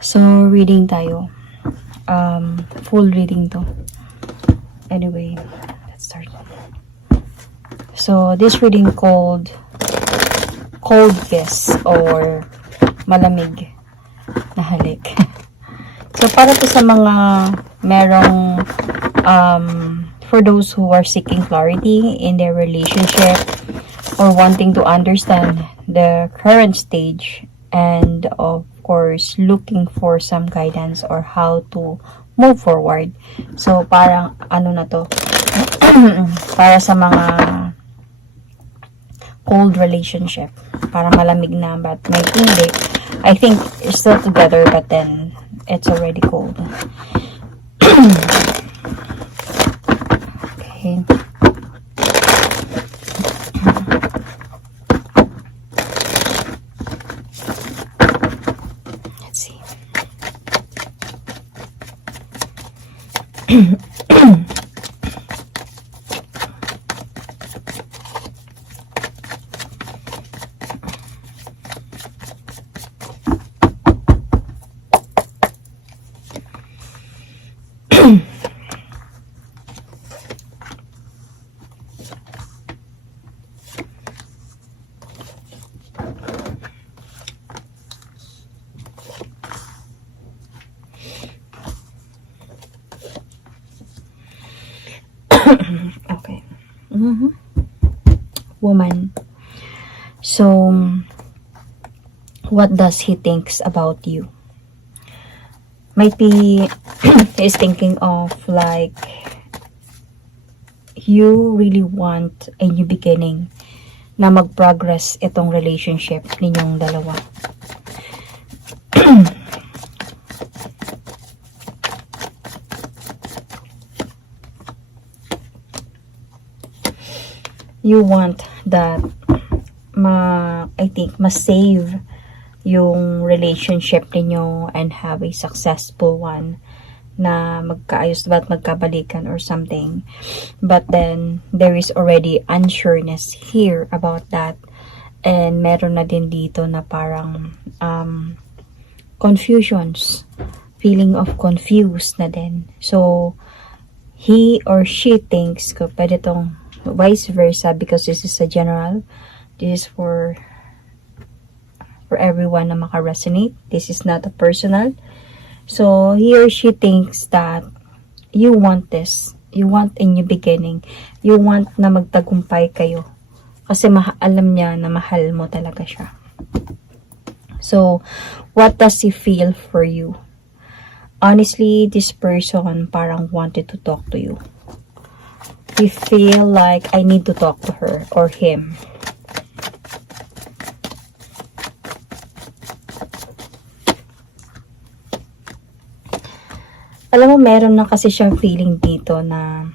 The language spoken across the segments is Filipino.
So, reading tayo. Full reading to. Anyway, let's start. So, this reading called Cold Kiss or Malamig na Halik. So, para to sa mga merong for those who are seeking clarity in their relationship or wanting to understand the current stage and of course looking for some guidance or how to move forward. So parang ano na to para sa mga cold relationship, para malamig na but may hindi. I think it's still together but then it's already cold. Okay. Let's see. Okay. Woman. So, what does he thinks about you? Might be he's thinking of like you really want a new beginning na mag-progress itong relationship ninyong dalawa. You want that I think ma-save yung relationship ninyo and have a successful one na magkaayos ba at magkabalikan or something. But then there is already unsureness here about that, and meron na din dito na parang confusions, feeling of confused na din. So he or she thinks ko pwede tong vice versa because this is a general, this is for everyone na maka-resonate. This is not a personal. So he or she thinks that you want this, you want a new beginning, you want na magtagumpay kayo kasi alam niya na mahal mo talaga siya. So what does he feel for you? Honestly, this person parang wanted to talk to you. We feel like I need to talk to her or him. Alam mo, meron na kasi siyang feeling dito na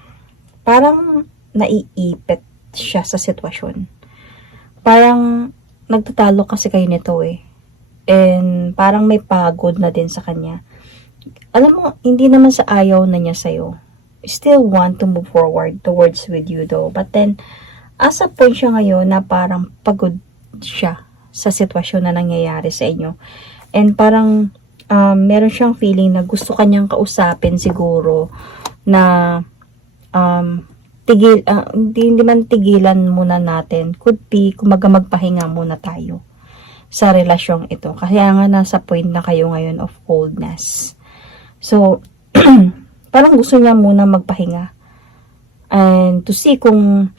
parang naiipit siya sa sitwasyon. Parang nagtatalo kasi kayo nito eh. And parang may pagod na din sa kanya. Alam mo, hindi naman sa ayaw na niya sa'yo. Still want to move forward towards with you though. But then, as a point siya ngayon na parang pagod siya sa sitwasyon na nangyayari sa inyo. And parang meron siyang feeling na gusto kanyang kausapin siguro na hindi man tigilan muna natin. Could be, kumaga magpahinga muna tayo sa relasyong ito. Kaya nga nasa point na kayo ngayon of coldness. So, parang gusto niya muna magpahinga. And to see kung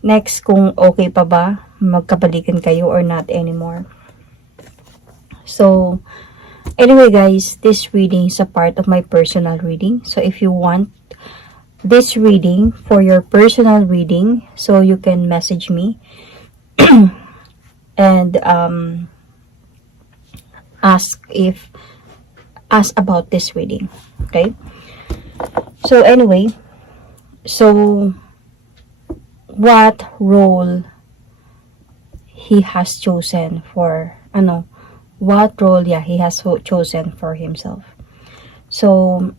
next, kung okay pa ba, magkabalikan kayo or not anymore. So, anyway guys, this reading is a part of my personal reading. So, if you want this reading for your personal reading, so you can message me and ask about this reading. Okay? So anyway, so what role he has chosen for what role he has chosen for himself. So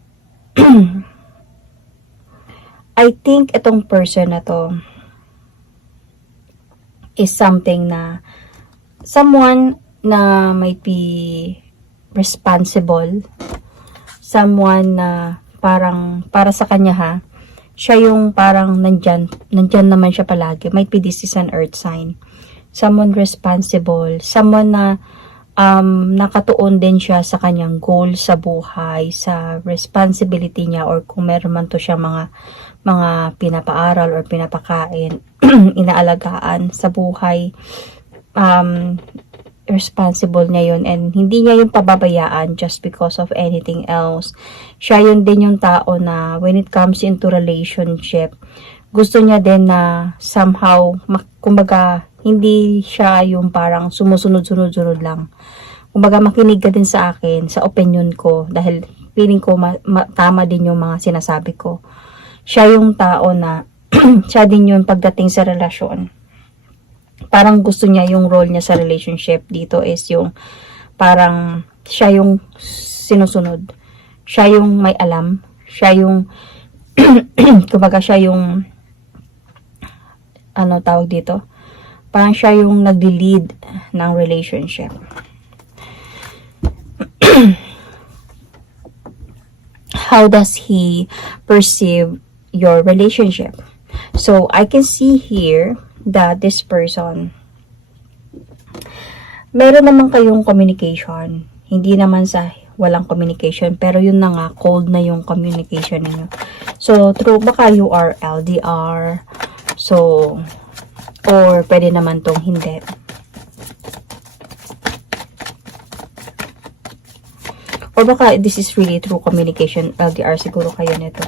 I think itong person na to is something na someone na might be responsible, someone na parang para sa kanya siya yung parang nandyan naman siya palagi. Might be this is an earth sign. Someone responsible, someone na nakatuon din siya sa kanyang goal sa buhay, sa responsibility niya, or kung meron man to siya mga pinapaaral or pinapakain, inaalagaan sa buhay, responsible niya yun, and hindi niya yung pababayaan just because of anything else. Siya yun din yung tao na when it comes into relationship, gusto niya din na somehow, kumbaga, hindi siya yung parang sumusunod-sunod lang. Kumbaga, makinig ka din sa akin, sa opinion ko, dahil feeling ko tama din yung mga sinasabi ko. Siya yung tao na, siya din yung pagdating sa relasyon. Parang gusto niya yung role niya sa relationship dito is yung parang siya yung sinusunod. Siya yung may alam. Siya yung kumbaga siya yung ano tawag dito? Parang siya yung nagli-lead ng relationship. How does he perceive your relationship? So, I can see here that this person, meron naman kayong communication. Hindi naman sa walang communication, pero yun na nga, cold na yung communication niyo. So, true, baka you are LDR. So, or pwede naman tong hindi. Or baka this is really true communication, LDR siguro kayo nito.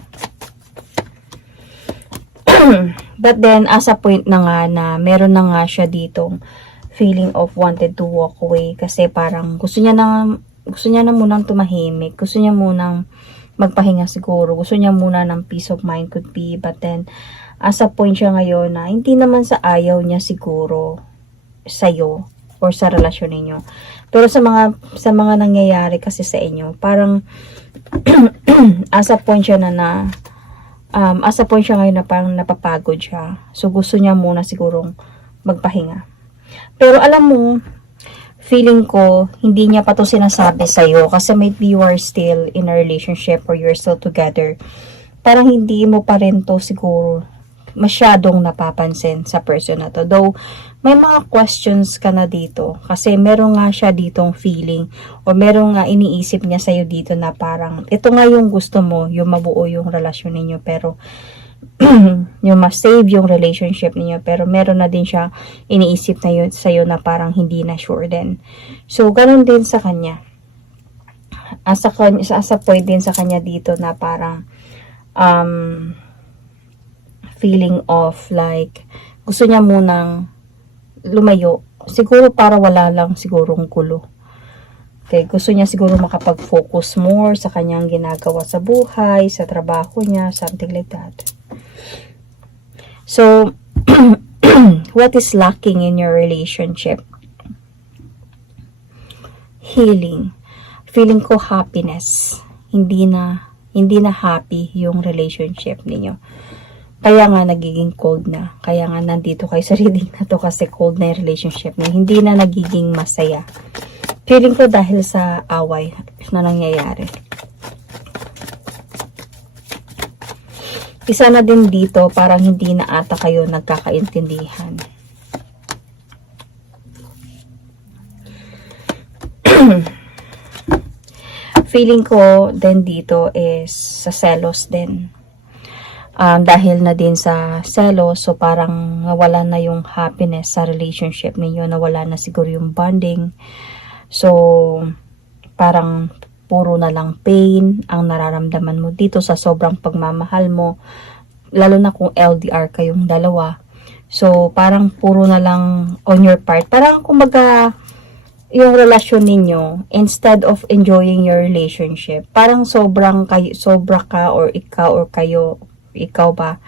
But then, as a point na nga na meron na nga siya ditong feeling of wanted to walk away kasi parang gusto niya na munang tumahimik, gusto niya munang magpahinga siguro, gusto niya muna ng peace of mind could be, but then as a point siya ngayon na hindi naman sa ayaw niya siguro sa'yo or sa relasyon ninyo. Pero sa mga nangyayari kasi sa inyo, parang as a point siya as a point siya ngayon na parang napapagod siya. So, gusto niya muna sigurong magpahinga. Pero alam mo, feeling ko, hindi niya pa to sinasabi sa'yo kasi maybe you are still in a relationship or you're still together. Parang hindi mo pa rin to siguro masyadong napapansin sa person na to. Though, may mga questions ka na dito kasi meron nga siya ditong feeling o meron nga iniisip niya sa'yo dito na parang ito nga yung gusto mo, yung mabuo yung relasyon ninyo, pero yung ma-save yung relationship niyo, pero meron na din siya iniisip na yun sa'yo na parang hindi na sure din. So, ganun din sa kanya. As a point din sa kanya dito na parang feeling of like gusto niya munang lumayo. Siguro para wala lang sigurong gulo. Okay, gusto niya siguro makapag-focus more sa kanyang ginagawa sa buhay, sa trabaho niya, something like that. So, what is lacking in your relationship? Healing. Feeling ko happiness. Hindi na happy yung relationship niyo. Kaya nga nagiging cold na. Kaya nga nandito kayo sa reading na to kasi cold na yung relationship niyo. Hindi na nagiging masaya. Feeling ko dahil sa away na nangyayari. Isa na din dito, parang hindi na ata kayo nagkakaintindihan. Feeling ko din dito is sa selos din. Dahil na din sa selos, so parang nawala na yung happiness sa relationship ninyo, nawala na siguro yung bonding. So, parang puro na lang pain ang nararamdaman mo dito sa sobrang pagmamahal mo, lalo na kung LDR kayong dalawa. So, parang puro na lang on your part. Parang kumbaga, yung relasyon ninyo, instead of enjoying your relationship, parang sobra ka or ikaw ba,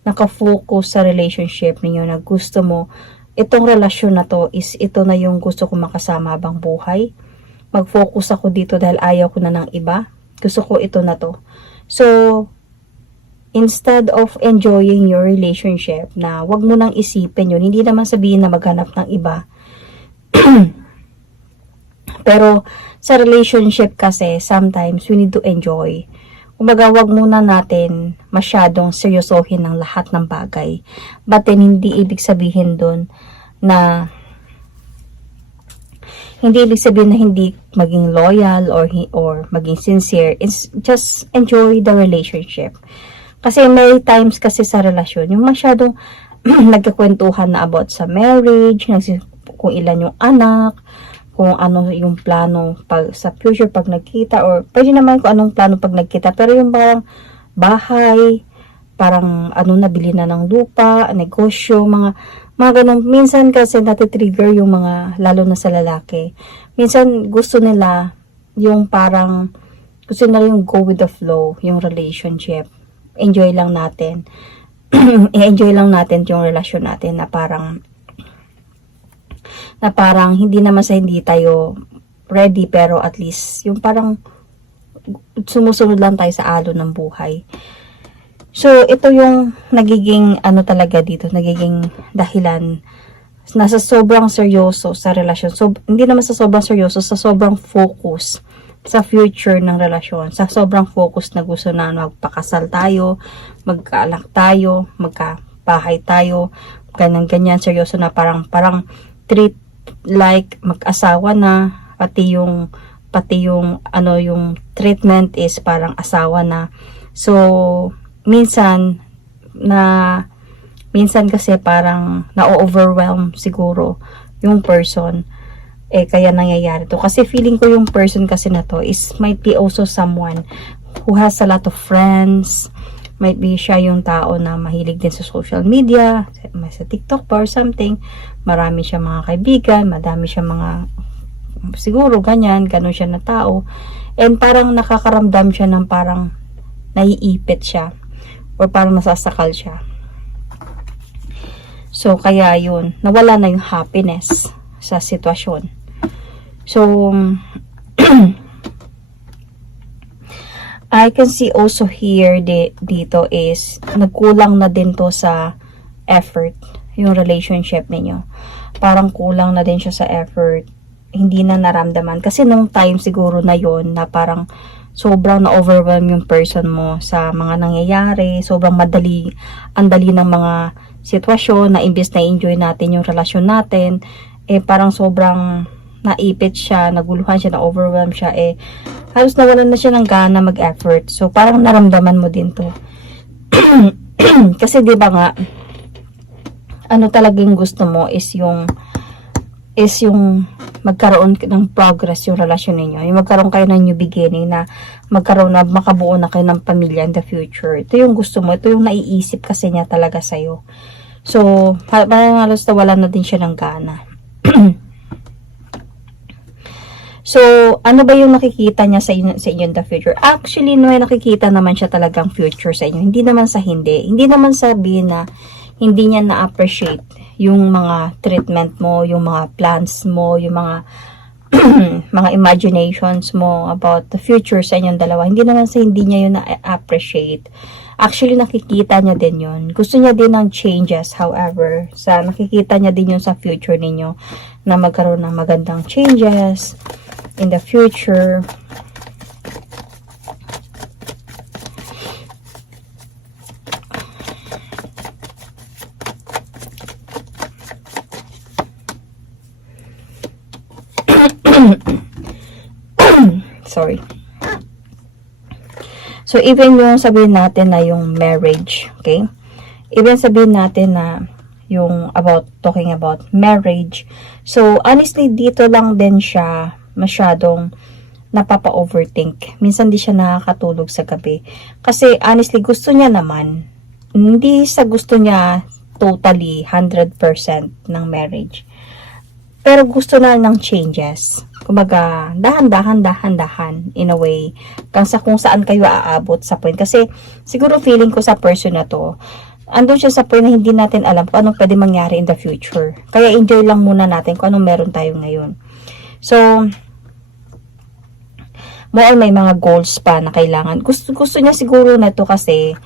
nakafocus sa relationship ninyo na gusto mo, itong relasyon na to is ito na yung gusto ko makasama habang buhay. Mag-focus ako dito dahil ayaw ko na ng iba. Gusto ko ito na to. So, instead of enjoying your relationship, na wag mo nang isipin yun, hindi naman sabihin na maghanap ng iba. Pero, sa relationship kasi, sometimes we need to enjoy. Kumbaga, wag muna natin masyadong seryosohin ng lahat ng bagay. But then, hindi ibig sabihin dun na hindi maging loyal or maging sincere. It's just enjoy the relationship. Kasi may times kasi sa relasyon, yung masyadong nagkakwentuhan na about sa marriage, kung ilan yung anak, kung ano yung plano sa future pag nagkita, or pwede naman kung anong plano pag nagkita, pero yung parang bahay, parang nabili na ng lupa, negosyo, mga ganun. Minsan kasi natitrigger yung mga, lalo na sa lalaki. Minsan gusto nila yung parang, gusto nila yung go with the flow, yung relationship. Enjoy lang natin. I-enjoy lang natin yung relasyon natin na parang hindi naman sa hindi tayo ready, pero at least yung parang sumusunod lang tayo sa alon ng buhay. So, ito yung nagiging talaga dito, nagiging dahilan nasa sobrang seryoso sa relasyon. So, hindi naman sa sobrang seryoso, sa sobrang focus sa future ng relasyon. Sa sobrang focus na gusto na magpakasal tayo, magkaanak tayo, magkabahay tayo, ganyan-ganyan, seryoso na parang treat like mag-asawa na, pati yung yung treatment is parang asawa na. So, minsan kasi parang na-overwhelm siguro yung person, kaya nangyayari to. Kasi feeling ko yung person kasi na to might be also someone who has a lot of friends, might be siya yung tao na mahilig din sa social media, sa TikTok or something, marami siya mga kaibigan, madami siya mga, siguro ganun siya na tao, and parang nakakaramdam siya ng parang naiipit siya, or parang nasasakal siya. So, kaya yun, nawala na yung happiness sa sitwasyon. So, I can see also here dito is nagkulang na din to sa effort yung relationship ninyo. Parang kulang na din siya sa effort. Hindi na naramdaman. Kasi nung time siguro na yon na parang sobrang na-overwhelm yung person mo sa mga nangyayari. Sobrang ang dali ng mga sitwasyon na imbes na enjoy natin yung relasyon natin, parang sobrang naipit siya, naguluhan siya, na-overwhelm siya, halos nawalan na siya ng gana mag-effort. So, parang naramdaman mo din to. Kasi, di ba nga, talagang gusto mo is yung magkaroon ng progress yung relasyon ninyo. Yung magkaroon kayo ng new beginning, na makabuo na kayo ng pamilya in the future. Ito yung gusto mo. Ito yung naiisip kasi niya talaga sa'yo. So, parang halos nawalan na din siya ng gana. So, ano ba yung nakikita niya sa inyo in the future? Actually, may nakikita naman siya talagang future sa inyo. Hindi naman sa hindi. Hindi naman sabihin na hindi niya na-appreciate yung mga treatment mo, yung mga plans mo, yung mga mga imaginations mo about the future sa inyong dalawa. Hindi naman sa hindi niya yun na-appreciate. Actually, nakikita niya din yun. Gusto niya din ng changes, however. Nakikita niya din yun sa future ninyo, na magkaroon ng magandang changes in the future. Sorry. So, even yung sabihin natin na yung marriage, okay? Even sabihin natin na yung talking about marriage. So, honestly, dito lang din siya masyadong napapa-overthink. Minsan di siya nakakatulog sa gabi. Kasi, honestly, gusto niya naman. Hindi sa gusto niya totally 100% ng marriage. Pero gusto na ng changes. Kumbaga, dahan-dahan in a way. Kung saan kayo aabot sa point. Kasi, siguro feeling ko sa person na to, andun siya sa point na hindi natin alam kung anong pwede mangyari in the future. Kaya enjoy lang muna natin kung anong meron tayo ngayon. So, may mga goals pa na kailangan. Gusto niya siguro na to kasi,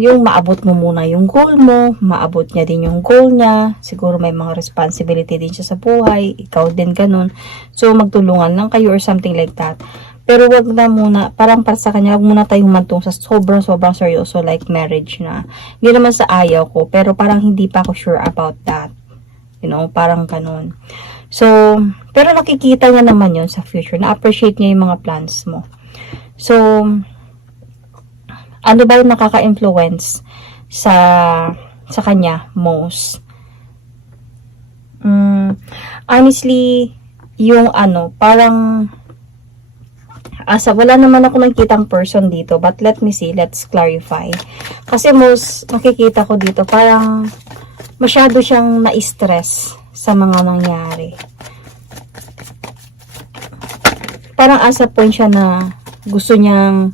yung maabot mo muna yung goal mo, maabot niya din yung goal niya, siguro may mga responsibility din siya sa buhay, ikaw din ganun, so magtulungan lang kayo or something like that. Pero wag na muna, parang para sa kanya, wag muna tayong humantong sa sobrang seryoso like marriage na. Hindi naman sa ayaw ko, pero parang hindi pa ako sure about that. You know, parang ganun. So, pero nakikita niya naman yun sa future. Na-appreciate niya yung mga plans mo. So, ano ba yung nakaka-influence sa kanya most? Honestly, yung parang wala naman ako nakikitang person dito, but let me see, let's clarify. Kasi most nakikita ko dito, parang masyado siyang na-stress sa mga nangyari. Parang asa point siya na gusto niya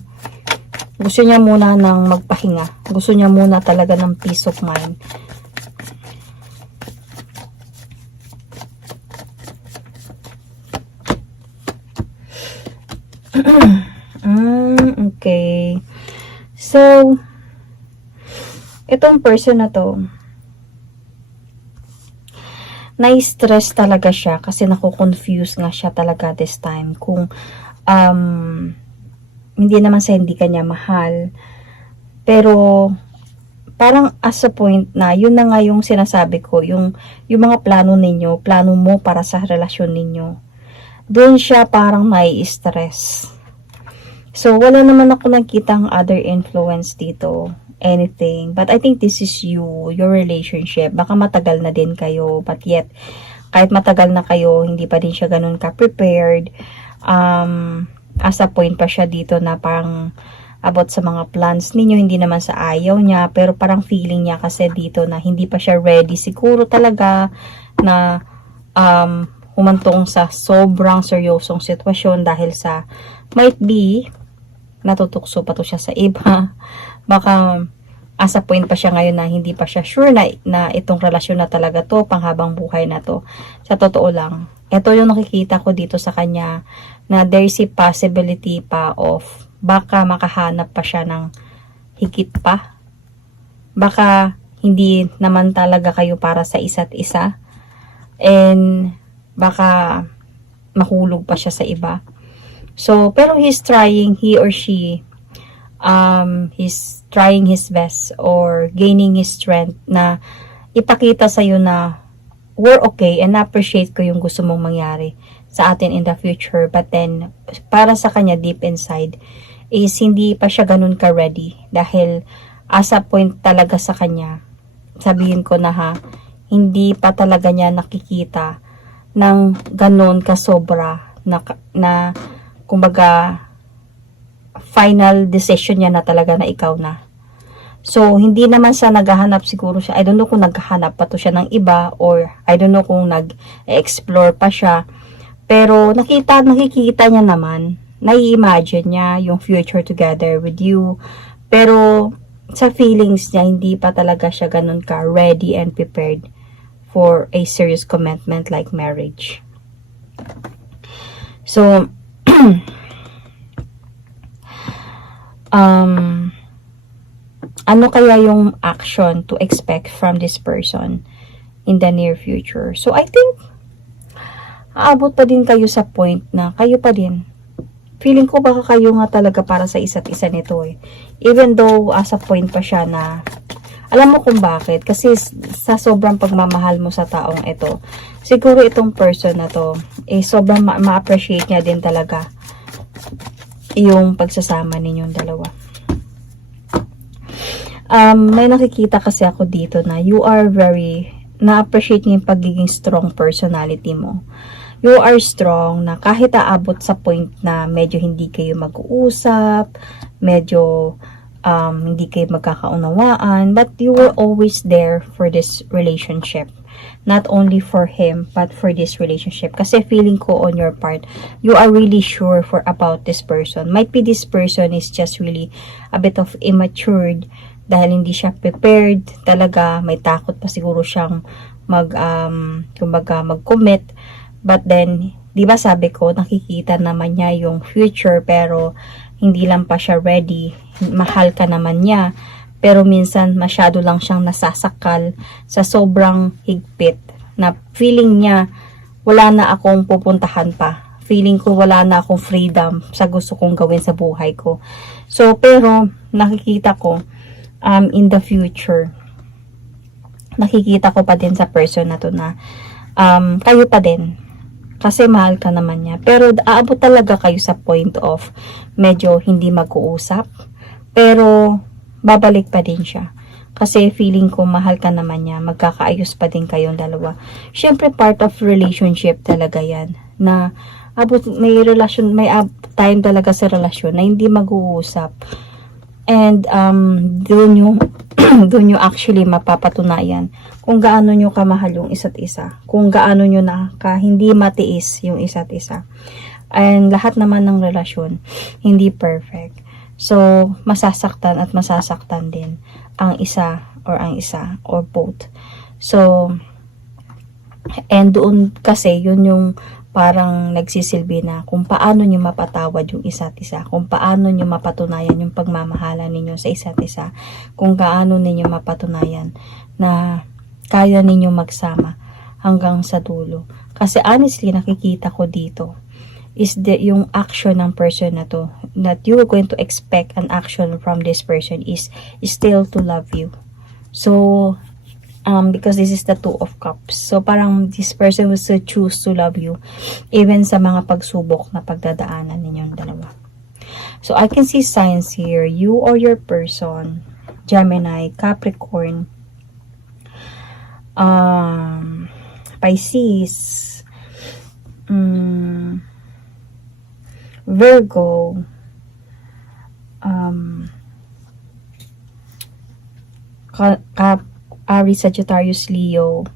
muna ng magpahinga. Gusto niya muna talaga ng peace of mind. Okay. So, itong person na to, na-stress talaga siya kasi nako-confuse nga siya talaga this time kung hindi naman sa hindi kanya mahal, pero parang as a point na yun na nga yung sinasabi ko, yung mga plano ninyo, plano mo para sa relasyon ninyo, doon siya parang may stress. So wala naman ako nakitang other influence dito, anything, but I think this is your relationship. Baka matagal na din kayo, but yet kahit matagal na kayo, hindi pa din siya ganun ka-prepared. As a point pa siya dito na parang about sa mga plans ninyo, hindi naman sa ayaw niya, pero parang feeling niya kasi dito na hindi pa siya ready siguro talaga na humantong sa sobrang seryosong sitwasyon dahil sa might be natutukso pa to siya sa iba. Baka as a point pa siya ngayon na hindi pa siya sure na itong relasyon na talaga to, panghabang buhay na to. Sa totoo lang, ito yung nakikita ko dito sa kanya, na there is a possibility pa of baka makahanap pa siya ng higit pa. Baka hindi naman talaga kayo para sa isa't isa. And baka mahulog pa siya sa iba. So, pero he or she, he's trying his best or gaining his strength na ipakita sa'yo na we're okay and appreciate ko yung gusto mong mangyari sa atin in the future. But then, para sa kanya deep inside, is hindi pa siya ganun ka-ready. Dahil, as a point talaga sa kanya, sabihin ko na hindi pa talaga niya nakikita ng ganun kasobra na kumbaga, final decision niya na talaga na ikaw na. So, hindi naman siya naghahanap siguro siya. I don't know kung naghahanap pa to siya ng iba or I don't know kung nag-explore pa siya. Pero, nakikita niya naman, nai-imagine niya yung future together with you. Pero, sa feelings niya, hindi pa talaga siya ganun ka ready and prepared for a serious commitment like marriage. So, ano kaya yung action to expect from this person in the near future? So, I think, aabot pa din kayo sa point na kayo pa din. Feeling ko baka kayo nga talaga para sa isa't isa nito eh. Even though, as a point pa siya na, alam mo kung bakit? Kasi sa sobrang pagmamahal mo sa taong ito, siguro itong person na to, sobrang ma-appreciate niya din talaga yung pagsasama ninyong dalawa. May nakikita kasi ako dito na you are na-appreciate niya yung pagiging strong personality mo. You are strong na kahit aabot sa point na medyo hindi kayo mag-uusap, medyo hindi kayo magkakaunawaan, but you were always there for this relationship. Not only for him, but for this relationship. Kasi feeling ko on your part, you are really sure about this person. Might be this person is just really a bit of immature dahil hindi siya prepared. Talaga, may takot pa siguro siyang mag-commit. But then, di ba sabi ko, nakikita naman niya yung future pero hindi lang pa siya ready. Mahal ka naman niya. pero minsan masyado lang siyang nasasakal sa sobrang higpit na feeling niya wala na akong pupuntahan pa. Feeling ko wala na akong freedom sa gusto kong gawin sa buhay ko. So, pero nakikita ko in the future, nakikita ko pa din sa person na to na kayo pa din. Kasi mahal ka naman niya. Pero aabot talaga kayo sa point of medyo hindi mag-uusap. Pero babalik pa din siya. Kasi feeling ko mahal ka naman niya. Magkakaayos pa din kayong dalawa. Siyempre part of relationship talaga yan. Na may relasyon, may time talaga sa relasyon na hindi mag-uusap. And doon yung doon nyo actually mapapatunayan kung gaano nyo kamahal yung isa't isa. Kung gaano nyo hindi matiis yung isa't isa. And lahat naman ng relasyon, hindi perfect. So, masasaktan at masasaktan din ang isa or both. So, and doon kasi yun yung parang nagsisilbi na kung paano nyo mapatawad yung isa't isa, kung paano nyo mapatunayan yung pagmamahala ninyo sa isa't isa, kung gaano ninyo mapatunayan na kaya ninyo magsama hanggang sa dulo. Kasi honestly, nakikita ko dito is yung action ng person na to, that you are going to expect an action from this person is still to love you. So, because this is the Two of Cups. So, parang this person will still choose to love you even sa mga pagsubok na pagdadaanan ninyong dalawa. So, I can see signs here. You or your person, Gemini, Capricorn, Pisces, Virgo, Aries, Sagittarius, Leo.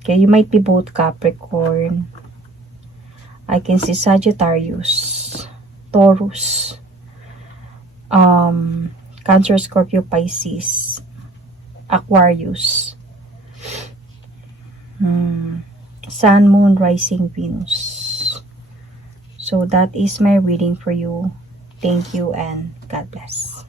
Okay, you might be both Capricorn. I can see Sagittarius, Taurus, Cancer, Scorpio, Pisces, Aquarius, Sun, Moon, Rising, Venus. So that is my reading for you. Thank you and God bless.